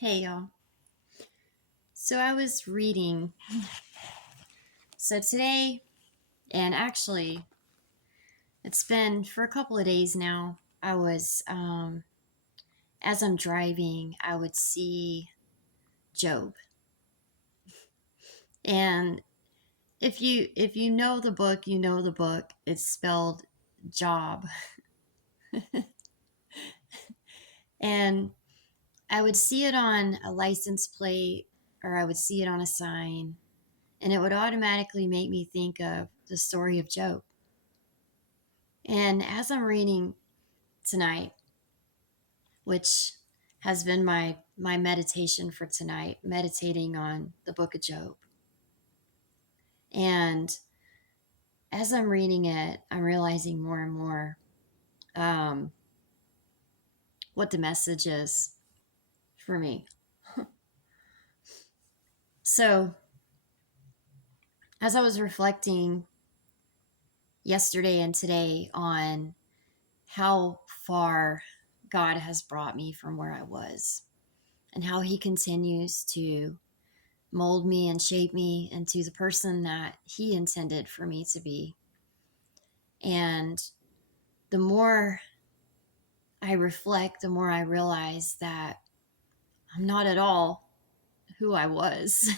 Hey y'all. So I was reading. So today, and actually, it's been for a couple of days now. I was, as I'm driving, I would see Job, and if you know the book, you know the book. It's spelled Job, and I would see it on a license plate, or I would see it on a sign, and it would automatically make me think of the story of Job. And as I'm reading tonight, which has been my meditation for tonight, meditating on the book of Job. And as I'm reading it, I'm realizing more and more um, what the message is for me. So, as I was reflecting yesterday and today on how far God has brought me from where I was, and how He continues to mold me and shape me into the person that He intended for me to be. And the more I reflect, the more I realize that I'm not at all who I was.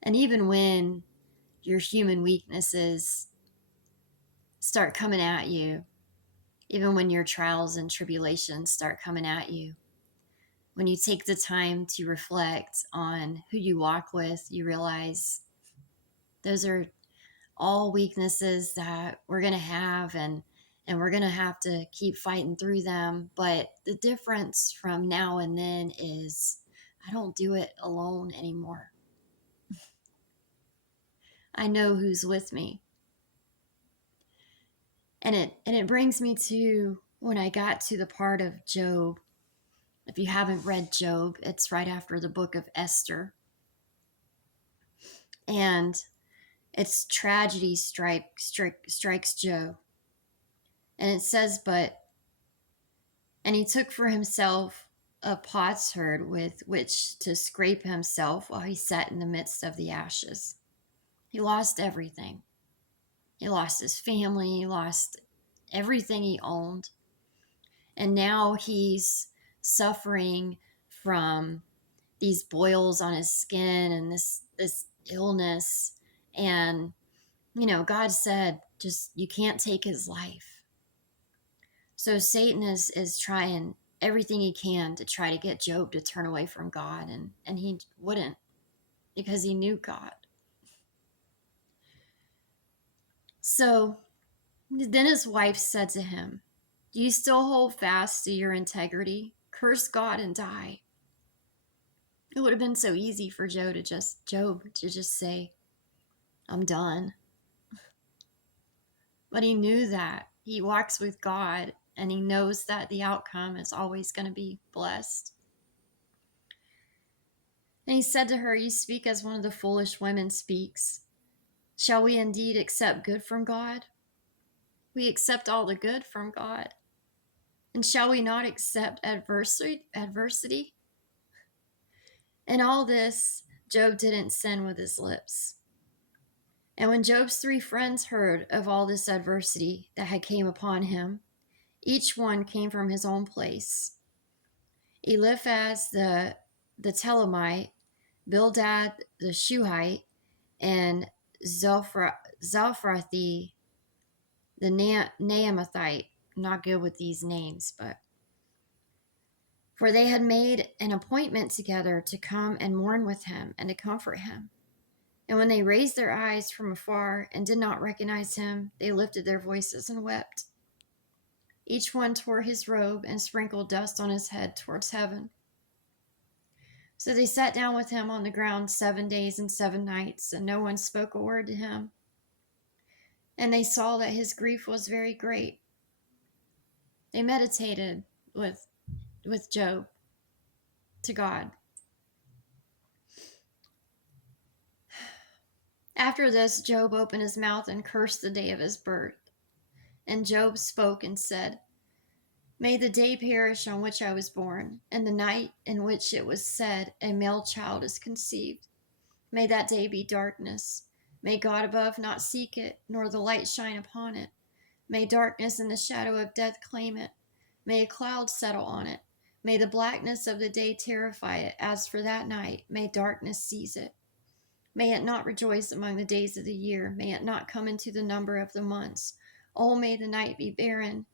And even when your human weaknesses start coming at you, even when your trials and tribulations start coming at you, when you take the time to reflect on who you walk with, you realize those are all weaknesses that we're going to have, and we're going to have to keep fighting through them. But the difference from now and then is I don't do it alone anymore. I know who's with me. And it brings me to when I got to the part of Job. If you haven't read Job, it's right after the book of Esther. And it's tragedy strikes Job. And it says, and he took for himself a potsherd with which to scrape himself while he sat in the midst of the ashes. He lost everything. He lost his family. He lost everything he owned. And now he's suffering from these boils on his skin and this illness. And, God said, just, you can't take his life. So Satan is trying everything he can to try to get Job to turn away from God, and he wouldn't, because he knew God. So then his wife said to him, "Do you still hold fast to your integrity? Curse God and die." It would have been so easy for Job to just say, "I'm done." But he knew that he walks with God, and he knows that the outcome is always going to be blessed. And he said to her, "You speak as one of the foolish women speaks. Shall we indeed accept good from God? We accept all the good from God. And shall we not accept adversity? In all this, Job didn't sin with his lips." And when Job's 3 friends heard of all this adversity that had came upon him, each one came from his own place. Eliphaz the Telemite, Bildad the Shuhite, and Zophrath the Naamathite. I'm not good with these names, but for they had made an appointment together to come and mourn with him and to comfort him. And when they raised their eyes from afar and did not recognize him, they lifted their voices and wept. Each one tore his robe and sprinkled dust on his head towards heaven. So they sat down with him on the ground 7 days and 7 nights, and no one spoke a word to him. And they saw that his grief was very great. They meditated with Job to God. After this, Job opened his mouth and cursed the day of his birth. And Job spoke and said, May the day perish on which I was born, and the night in which it was said, a male child is conceived. May that day be darkness. May God above not seek it, nor the light shine upon it. May darkness and the shadow of death claim it. May a cloud settle on it. May the blackness of the day terrify it. As for that night, may darkness seize it. May it not rejoice among the days of the year. May it not come into the number of the months. Oh, may the night be barren.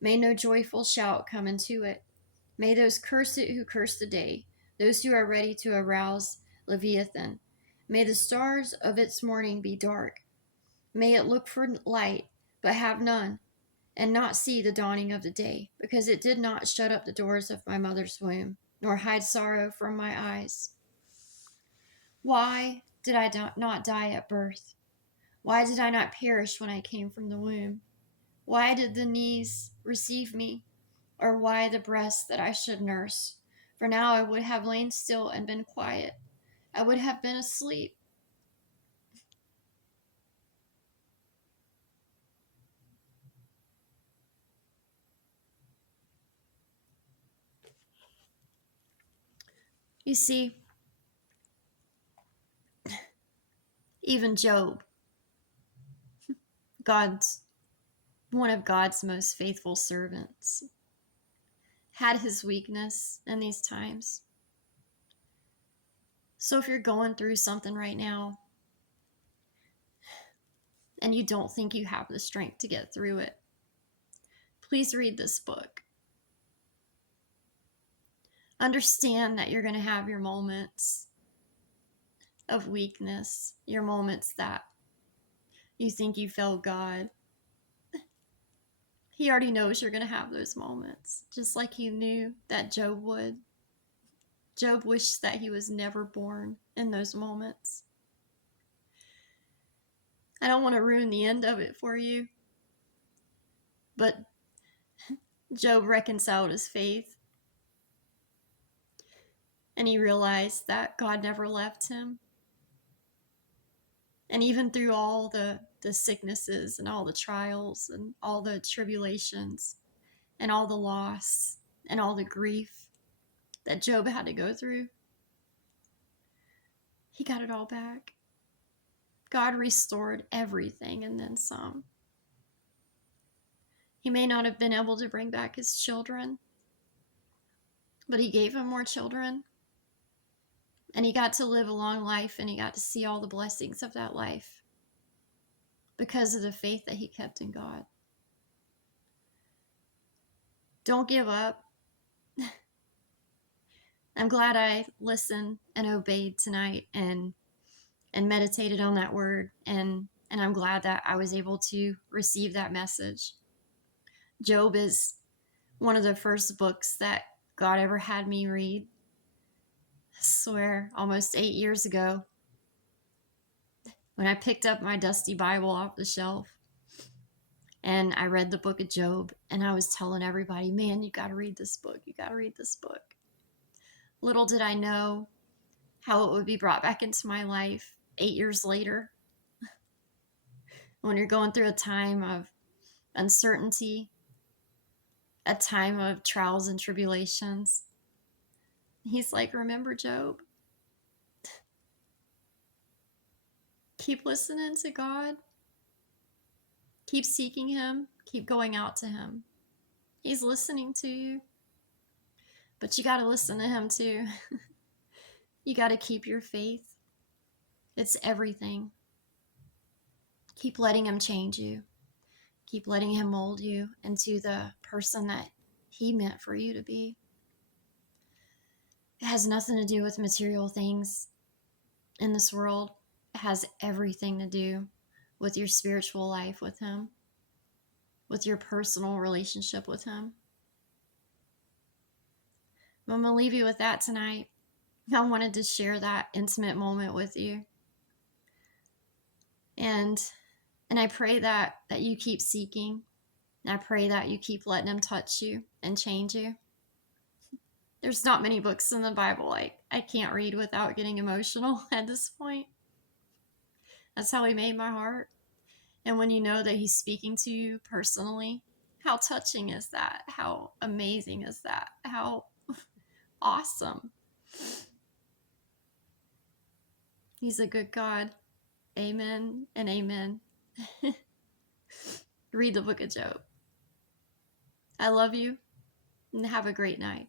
May no joyful shout come into it. May those curse it who curse the day, those who are ready to arouse Leviathan. May the stars of its morning be dark. May it look for light, but have none, and not see the dawning of the day, because it did not shut up the doors of my mother's womb, nor hide sorrow from my eyes. Why did I not die at birth? Why did I not perish when I came from the womb? Why did the knees receive me? Or why the breast that I should nurse? For now I would have lain still and been quiet. I would have been asleep. You see, even Job, one of God's most faithful servants, had his weakness in these times. So if you're going through something right now and you don't think you have the strength to get through it, please read this book. Understand that you're going to have your moments of weakness, your moments that you think you failed God. He already knows you're going to have those moments, just like he knew that Job would. Job wished that he was never born in those moments. I don't want to ruin the end of it for you, but Job reconciled his faith, and he realized that God never left him. And even through all the sicknesses and all the trials and all the tribulations and all the loss and all the grief that Job had to go through, he got it all back. God restored everything and then some. He may not have been able to bring back his children, but he gave him more children. And he got to live a long life, and he got to see all the blessings of that life because of the faith that he kept in God. Don't give up. I'm glad I listened and obeyed tonight and meditated on that word, and I'm glad that I was able to receive that message. Job is one of the first books that God ever had me read. I swear, almost 8 years ago, when I picked up my dusty Bible off the shelf and I read the book of Job, and I was telling everybody, man, you got to read this book. You got to read this book. Little did I know how it would be brought back into my life 8 years later. When you're going through a time of uncertainty, a time of trials and tribulations, he's like, remember Job? Keep listening to God. Keep seeking him. Keep going out to him. He's listening to you. But you got to listen to him too. You got to keep your faith. It's everything. Keep letting him change you. Keep letting him mold you into the person that he meant for you to be. It has nothing to do with material things in this world. It has everything to do with your spiritual life with him, with your personal relationship with him. I'm going to leave you with that tonight. I wanted to share that intimate moment with you. And I pray that you keep seeking. And I pray that you keep letting him touch you and change you. There's not many books in the Bible I can't read without getting emotional at this point. That's how he made my heart. And when you know that he's speaking to you personally, How touching is that? How amazing is that? How awesome. He's a good God. Amen and amen. Read the book of Job. I love you and have a great night.